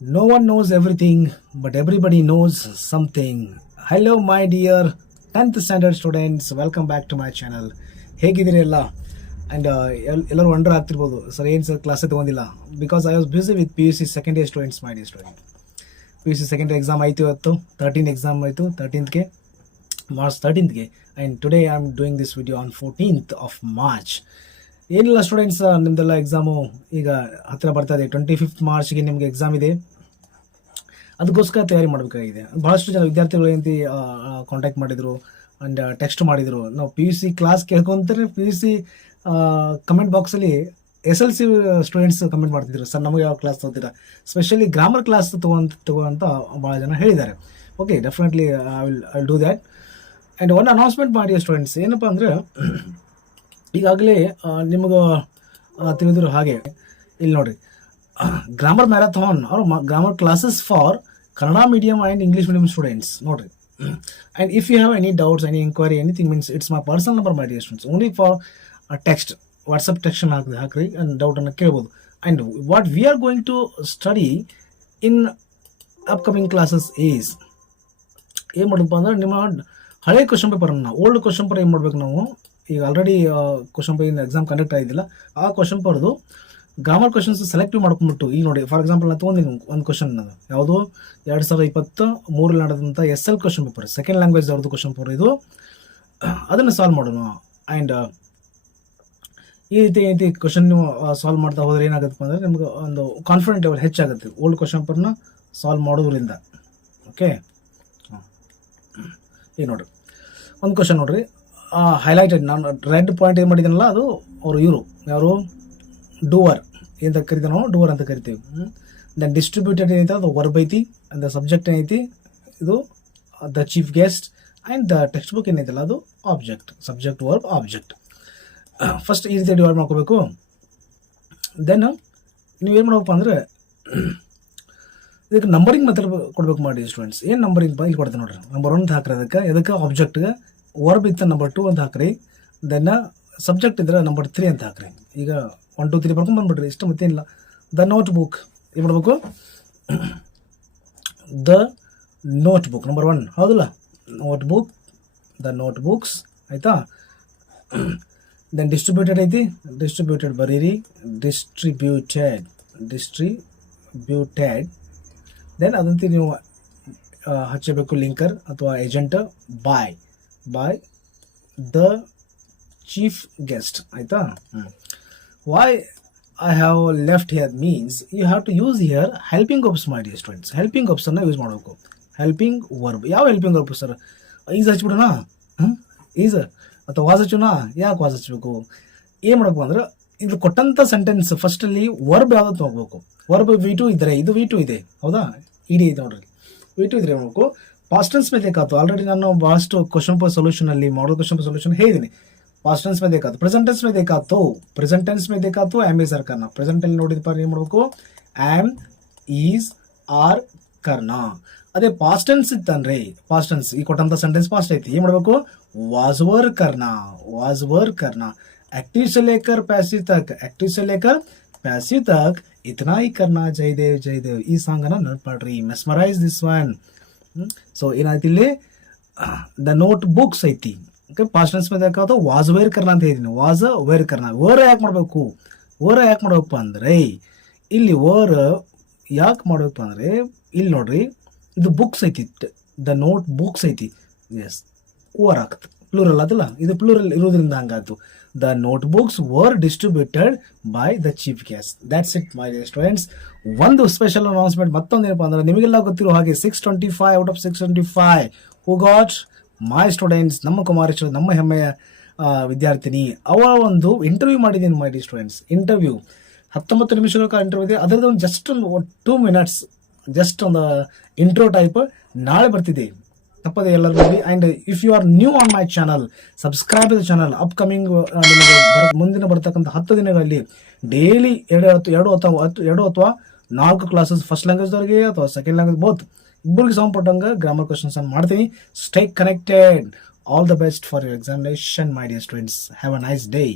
No one knows everything, but everybody knows something. Hello, my dear 10th standard students. Welcome back to my channel. ಹೇಗಿದ್ದೀರಿ ಎಲ್ಲ and ಎಲ್ಲರೂ wonder ಆಗ್ತಿರ್ಬೋದು sir ಏನು sir ಕ್ಲಾಸೇ ತೊಗೊಂಡಿಲ್ಲ because I was busy with P U C second year students my dear student. P U C second year exam ಆಯಿತು ಇವತ್ತು 13 exam ಆಯಿತು ಮಾರ್ಚ್ 13ಗೆ and today I am doing this video on 14th of March. ಏನಿಲ್ಲ students, ನಿಮ್ಮದೆಲ್ಲ exam ಈಗ ಹತ್ತಿರ ಬರ್ತಾ ಇದೆ. 25th ಮಾರ್ಚ್ಗೆ ನಿಮಗೆ ಎಕ್ಸಾಮ್ ಇದೆ, ಅದಕ್ಕೋಸ್ಕರ ತಯಾರಿ ಮಾಡಬೇಕಾಗಿದೆ. ಭಾಳಷ್ಟು ಜನ ವಿದ್ಯಾರ್ಥಿಗಳು ಏನಂತ ಕಾಂಟ್ಯಾಕ್ಟ್ ಮಾಡಿದರು ಆ್ಯಂಡ್ ಟೆಕ್ಸ್ಟ್ ಮಾಡಿದರು. ನಾವು ಪಿ ಯು ಸಿ ಕ್ಲಾಸ್ ಕೇಳ್ಕೊಂತಾರೆ, ಪಿ ಯು ಸಿ ಕಮೆಂಟ್ ಬಾಕ್ಸಲ್ಲಿ SLC ಸ್ಟೂಡೆಂಟ್ಸ್ ಕಮೆಂಟ್ ಮಾಡ್ತಿದ್ರು, ಸರ್ ನಮಗೆ ಯಾವ ಕ್ಲಾಸ್ ತೊಗೊತೀರಾ, ಸ್ಪೆಷಲಿ ಗ್ರಾಮರ್ ಕ್ಲಾಸ್ ತಗೋಂತ ಭಾಳ ಜನ ಹೇಳಿದ್ದಾರೆ. Okay, definitely I will do that. And ಒಂದು ಅನೌನ್ಸ್ಮೆಂಟ್ ಮಾಡಿ ಸ್ಟೂಡೆಂಟ್ಸ್, ಏನಪ್ಪ ಅಂದರೆ ಈಗಾಗಲೇ ನಿಮಗೆ ತಿಳಿದಿರೋ ಹಾಗೆ ಇಲ್ಲಿ ನೋಡಿರಿ, ಗ್ರಾಮರ್ ಮ್ಯಾರಥಾನ್ ಅವ್ರ grammar classes for Kannada medium and English medium students ನೋಡಿರಿ. And if you have any doubts, any enquiry, anything means it's my personal number my dear students, only for text, WhatsApp text ಹಾಕ್ರಿ and ಡೌಟನ್ನು ಕೇಳ್ಬೋದು. And what we are going to study in upcoming classes is ಏನು ಮಾಡಬೇಕು ಅಂದರೆ, ನಿಮ್ಮ ಹಳೆ question ಪೇಪರನ್ನು, old question paper ಏನು ಮಾಡಬೇಕು ನಾವು, ಈಗ already question paper exam conduct ಆಗಿದ್ದಿಲ್ಲ, ಆ ಕ್ವಶನ್ ಪೇಪರ್ದು ಗ್ರಾಮರ್ ಕ್ವಶನ್ಸ್ ಸೆಲೆಕ್ಟಿವ್ ಮಾಡ್ಕೊಂಡ್ಬಿಟ್ಟು, ಈಗ ನೋಡಿ ಫಾರ್ ಎಕ್ಸಾಂಪಲ್ ನಾನು ತೊಗೊಂಡಿನಿ ಒಂದು ಕ್ವಶನ್, ಯಾವುದು 2023 ನಡೆದಂಥ SL question paper, second language ಅವ್ರದ್ದು ಕ್ವಶನ್ ಪೇಪರ್ ಇದು, ಅದನ್ನು ಸಾಲ್ವ್ ಮಾಡೋಣ. ಆ್ಯಂಡ್ ಈ ರೀತಿ ಕ್ವಶನ್ ನೀವು ಸಾಲ್ವ್ ಮಾಡ್ತಾ ಹೋದರೆ ಏನಾಗುತ್ತಪ್ಪ ಅಂದರೆ ನಿಮ್ಗೆ ಒಂದು ಕಾನ್ಫಿಡೆಂಟ್ ಲೆವೆಲ್ ಹೆಚ್ಚಾಗುತ್ತೆ ಓಲ್ಡ್ ಕ್ವಶನ್ ಪೇಪರ್ನ ಸಾಲ್ವ್ ಮಾಡೋದ್ರಿಂದ. ಓಕೆ, ಈಗ ನೋಡಿರಿ ಒಂದು ಕ್ವಶನ್ ನೋಡಿರಿ, ಹೈಲೈಟೆಡ್, ನಾನು ರೆಡ್ ಪಾಯಿಂಟ್ ಏನು ಮಾಡಿದ್ದೀನಲ್ಲ ಅದು ಇವರು ಯಾರು, ಡೂವರ್ ಅಂತ ಕರಿತೀವಿ ನಾವು, ಡೂವರ್ ಅಂತ ಕರಿತೀವಿ. ದೆನ್ ಡಿಸ್ಟ್ರಿಬ್ಯೂಟೆಡ್ ಏನೈತೆ ಅದು ವರ್ಬ್ ಐತಿ, ದ ಸಬ್ಜೆಕ್ಟ್ ಏನೈತಿ ಇದು the chief guest, and the text book ಏನೈತಲ್ಲ ಅದು object, subject verb object. First ಈ ರೀತಿ ಡಿವೈಡ್ ಮಾಡ್ಕೋಬೇಕು. ದೆನ್ ನೀವೇನು ಮಾಡ್ಬೇಕಪ್ಪ ಅಂದರೆ ಇದಕ್ಕೆ ನಂಬರಿಂಗ್ ಮೆಥಡ್ ಕೊಡ್ಬೇಕು ಮಾಡಿ ಸ್ಟೂಡೆಂಟ್ಸ್. ಏನು ನಂಬರಿಂಗ್ ಇಲ್ಲಿ ಕೊಡ್ತೀನಿ ನೋಡ್ರಿ, ನಂಬರ್ 1 ಅಂತ ಹಾಕ್ರಿ, ಅದಕ್ಕೆ ಆಬ್ಜೆಕ್ಟ್ಗೆ, ವರ್ಬ್ ಇತ್ತು ನಂಬರ್ 2 ಅಂತ ಹಾಕ್ರಿ, ದೆನ್ ಸಬ್ಜೆಕ್ಟ್ ಇದ್ರೆ ನಂಬರ್ 3 ಅಂತ ಹಾಕ್ರಿ. ಈಗ 1 2 3 ಬರ್ಕೊಂಡು ಬಂದ್ಬಿಡ್ರಿ, ಇಷ್ಟು ಮತ್ತೇನಿಲ್ಲ. ದ ನೋಟ್ ಬುಕ್ ಏನು ಮಾಡಬೇಕು, ದ ನೋಟ್ ಬುಕ್ ನಂಬರ್ 1 ಹೌದಲ್ಲ, notebook, the notebooks ಆಯಿತಾ. ದೆನ್ ಡಿಸ್ಟ್ರಿಬ್ಯೂಟೆಡ್ ಐತಿ, ಡಿಸ್ಟ್ರಿಬ್ಯೂಟೆಡ್ ಬರೀರಿ, ಡಿಸ್ಟ್ರಿಬ್ಯೂಟೆಡ್ ದೆನ್ ಅದಂತೆ ನೀವು ಹಚ್ಚಬೇಕು ಲಿಂಕರ್ ಅಥವಾ agent, by the chief guest ಆಯಿತಾ. Why I have left here means you have to use here helping verbs ಮಾಡಿ ಸ್ಟೂಡೆಂಟ್ಸ್. ಹೆಲ್ಪಿಂಗ್ ವರ್ಬ್ಸನ್ನು ಯೂಸ್ ಮಾಡಬೇಕು. ಹೆಲ್ಪಿಂಗ್ ವರ್ಬ್, ಯಾವ ಹೆಲ್ಪಿಂಗ್ ವರ್ಬ್ ಸರ್, ಈಸ್ ಹಚ್ಬಿಡೋಣ, ಈಸ್ ಅಥವಾ ವಾಸ್ ಹಚ್ಚೋಣ, ಯಾಕೆ ವಾಸ್ ಹಚ್ಚಬೇಕು, ಏನು ಮಾಡಬೇಕು ಅಂದ್ರೆ ಇದು ಕೊಟ್ಟಂಥ ಸೆಂಟೆನ್ಸ್ ಫಸ್ಟಲ್ಲಿ ವರ್ಬ್ ಯಾವ್ದು ತೊಗೋಬೇಕು. ವರ್ಬ್ V2 ಇದ್ದರೆ, ಇದು V2 ಇದೆ ಹೌದಾ, ಇಡಿ ಇದೆ ನೋಡ್ರಿ, V2 ಇದ್ರೆ ಮಾಡಬೇಕು. ಪಾಸ್ಟ್ ಟೆನ್ಸ್ ಮೇಲೆ ಬೇಕಾಯ್ತು, ಆಲ್ರೆಡಿ ನಾನು ಭಾಳಷ್ಟು ಕ್ವಶನ್ ಪೇಪರ್ ಸೊಲ್ಯೂಷನಲ್ಲಿ, ಮಾಡಲ್ ಕ್ವಶನ್ ಪೇಪರ್ ಸೊಲ್ಯೂಷನ್ ಹೇಳಿದ್ದೀನಿ. ಪಾಸ್ಟ್ ಟೆನ್ಸ್ ಮೇಲೆ ಬೇಕಾಯ್ತು, ಪ್ರೆಸೆಂಟ್ ಟೆನ್ಸ್ ಮೇಲೆ ಬೇಕಾಯ್ತು, ಆಮ್ ಈಸ್ ಆರ್ ಕರ್ನ. ಪ್ರೆಸೆಂಟಲ್ಲಿ ನೋಡಿದಪ್ಪ ಏನು ಮಾಡಬೇಕು, ಆಮ್ ಈಸ್ ಆರ್ ಕರ್ನ. ಅದೇ ಪಾಸ್ಟ್ ಟೆನ್ಸ್ ಇತ್ತಂದ್ರೆ, ಪಾಸ್ಟ್ ಟೆನ್ಸ್ ಈ ಕೊಟ್ಟಂಥ ಸೆಂಟೆನ್ಸ್ ಪಾಸ್ಟ್ ಐತಿ, ಏನು ಮಾಡಬೇಕು, ವಾಸ್ ವರ್ ಕರ್ನ. एक्टिव से लेकर पैसिव तक इतना ही करना, जयदेव ಈ ಸಾಂಗನ್ನು ನೆನಪಾಡ್ರಿ, ಮೆಸ್ಮರೈಸ್ ದಿಸ್ ಒನ್. ಸೊ ಏನಾಯ್ತು ಇಲ್ಲಿ, ದ ನೋಟ್ ಬುಕ್ಸ್ ಐತಿ, ಓಕೆ, ಪಾಸ್ಟ್ ಟೆನ್ಸ್ ಮೇಲೆ ಯಾಕಾಯ್ತು, ವಾಸ್ ವೇರ್ ಕರ್ನ ಅಂತ ಹೇಳಿದ್ದೀನಿ, ವಾಸ್ ವೇರ್ ಕರ್ನ. ವರ್ ಯಾಕೆ ಮಾಡಬೇಕು ಅಂದರೆ ಇಲ್ಲಿ ವರ್ ಯಾಕೆ ಮಾಡಬೇಕು ಅಂದರೆ ಇಲ್ಲಿ ನೋಡ್ರಿ, ಇದು ಬುಕ್ಸ್ ಐತಿ, ದ ನೋಟ್ ಬುಕ್ಸ್ ಐತಿ, ಎಸ್ ಓವರ್ ಆಗ್ತದೆ, ಪ್ಲೂರಲ್ ಅದಲ್ಲ, ಇದು ಪ್ಲೂರಲ್ ಇರೋದ್ರಿಂದ ಹಂಗಾಯ್ತು. The notebooks were distributed by the chief guest. That's it my dear students. ಒಂದು ಸ್ಪೆಷಲ್ ಅನೌನ್ಸ್ಮೆಂಟ್ ಮತ್ತೊಂದು ಏನಪ್ಪ ಅಂದ್ರೆ, ನಿಮಗೆಲ್ಲ ಗೊತ್ತಿರೋ ಹಾಗೆ 625 out of 625 who got my students, ನಮ್ಮ ಕುಮಾರೇಶ್ವರ, ನಮ್ಮ ಹೆಮ್ಮೆಯ ವಿದ್ಯಾರ್ಥಿನಿ, ಅವರ ಒಂದು ಇಂಟರ್ವ್ಯೂ ಮಾಡಿದ್ದೀನಿ ಮೈ ಡಿಯರ್ ಸ್ಟೂಡೆಂಟ್ಸ್. ಇಂಟರ್ವ್ಯೂ 19 ನಿಮಿಷಗಳ ಕಾಲ ಇಂಟರ್ವ್ಯೂ ಇದೆ, ಅದರದ್ದು ಒಂದು ಜಸ್ಟ್ ಒಂದು 2 minutes, ಜಸ್ಟ್ ಒಂದು ಇಂಟ್ರೋ ಟೈಪ್ ನಾಳೆ ಬರ್ತಿದೆ, ತಪ್ಪದೆ ಎಲ್ಲರೂ ನೋಡಿ. And if you are new on my channel, subscribe the channel. Upcoming ನಿಮಗೆ ಮುಂದಿನ ಬರ್ತಕ್ಕಂಥ 10 ದಿನಗಳಲ್ಲಿ ಡೈಲಿ 2 ಅಥವಾ 4 ಕ್ಲಾಸಸ್, ಫಸ್ಟ್ ಲ್ಯಾಂಗ್ವೇಜ್ದವ್ರಿಗೆ ಅಥವಾ ಸೆಕೆಂಡ್ ಲ್ಯಾಂಗ್ವೇಜ್ ಬೋತ್ ಇಬ್ಬರಿಗೆ ಸಂಬಂಧಪಟ್ಟಂಗೆ ಗ್ರಾಮರ್ ಕ್ವಶನ್ಸ್ ಅನ್ನು ಮಾಡ್ತೀನಿ. Stay connected. All the best for your examination my dear students. Have a nice day.